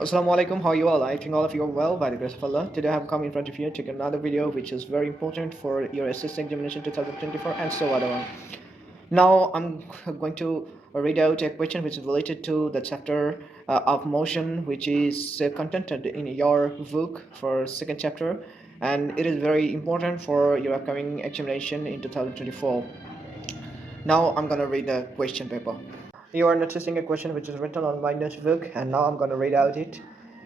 Assalamu alaikum, how are you all? I think all of you are well by the grace of Allah. Today I have come in front of you to take another video which is very important for your SSC examination 2024 and so other one. Now I'm going to read out a question which is related to the chapter of motion, which is contented in your book for second chapter, and it is very important for your upcoming examination in 2024. Now I'm gonna read the question paper. You are noticing a question which is written on my notebook, and now I'm going to read out it.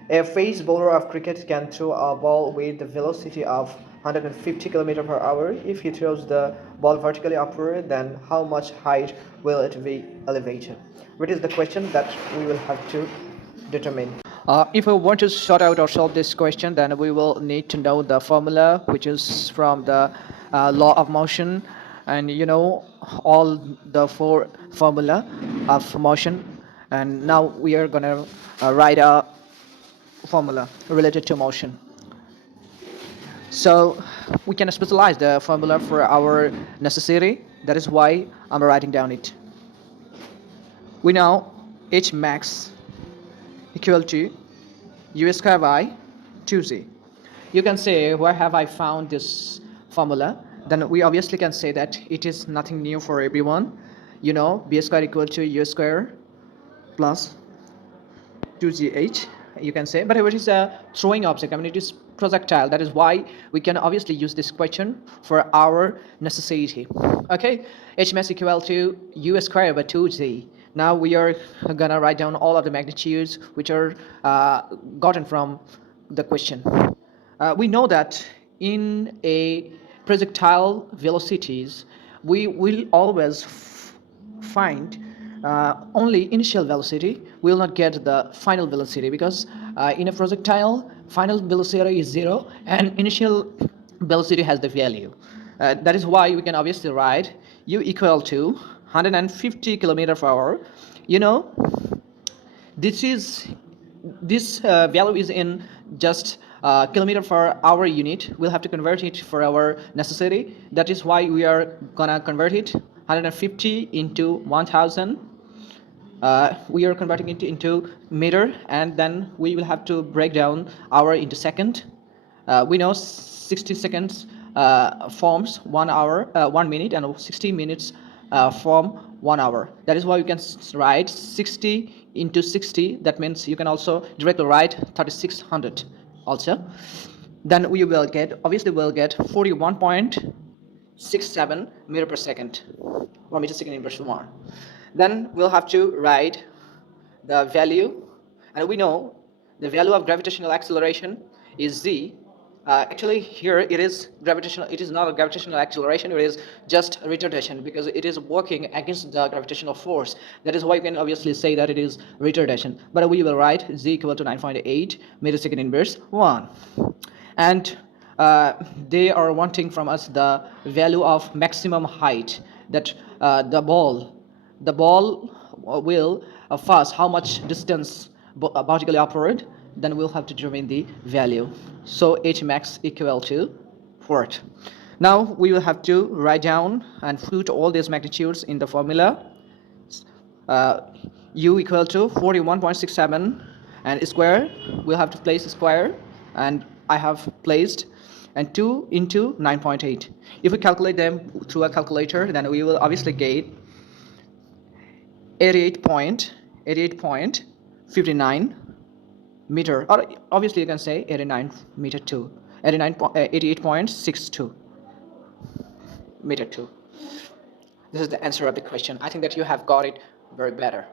A fast bowler of cricket can throw a ball with the velocity of 150 km per hour. If he throws the ball vertically upward, then how much height will it be elevated? Which is the question that we will have to determine. If we want to sort out or solve this question, then we will need to know the formula, which is from the law of motion, and all the four formula of motion. And now we are gonna write a formula related to motion. So we can specialize the formula for our necessary. That is why I'm writing down it. We know h max equal to u square by 2z. You can say, where have I found this formula? Then we obviously can say that it is nothing new for everyone. B square equal to u square plus 2gh, you can say. But it is a throwing object, it is projectile. That is why we can obviously use this question for our necessity. Okay, h max equal to u square by 2z. Now we are gonna write down all of the magnitudes which are gotten from the question. We know that in a projectile velocities, we will always find only initial velocity. We will not get the final velocity, because in a projectile, final velocity is 0 and initial velocity has the value. That is why we can obviously write u equal to 150 km per hour. This value is in just kilometer per hour unit. We'll have to convert it for our necessity. That is why we are gonna convert it 150 into 1000. We are converting it into meter, and then we will have to break down hour into second. We know 60 seconds forms 1 hour, 1 minute, and 60 minutes form 1 hour. That is why you can write 60 into 60. That means you can also directly write 3600 also. Then we will get, obviously we'll get 41.67 meter per second, 1 meter second inverse 1. Then we'll have to write the value, and we know the value of gravitational acceleration is z. Actually here it is gravitational, it is not a gravitational acceleration, it is just retardation, because it is working against the gravitational force. That is why you can obviously say that it is retardation. But we will write z equal to 9.8 meter second inverse 1. And they are wanting from us the value of maximum height, that the ball will first how much distance vertically upward. Then we'll have to determine the value. So h max equal to 4. Now we will have to write down and put all these magnitudes in the formula. U equal to 41.67 and square. We'll have to place square, and I have placed, and 2 into 9.8. If we calculate them through a calculator, then we will obviously get 88.59 meter, or obviously you can say 89 meter 2, 88.62 meter 2. This is the answer of the question. I think that you have got it very better.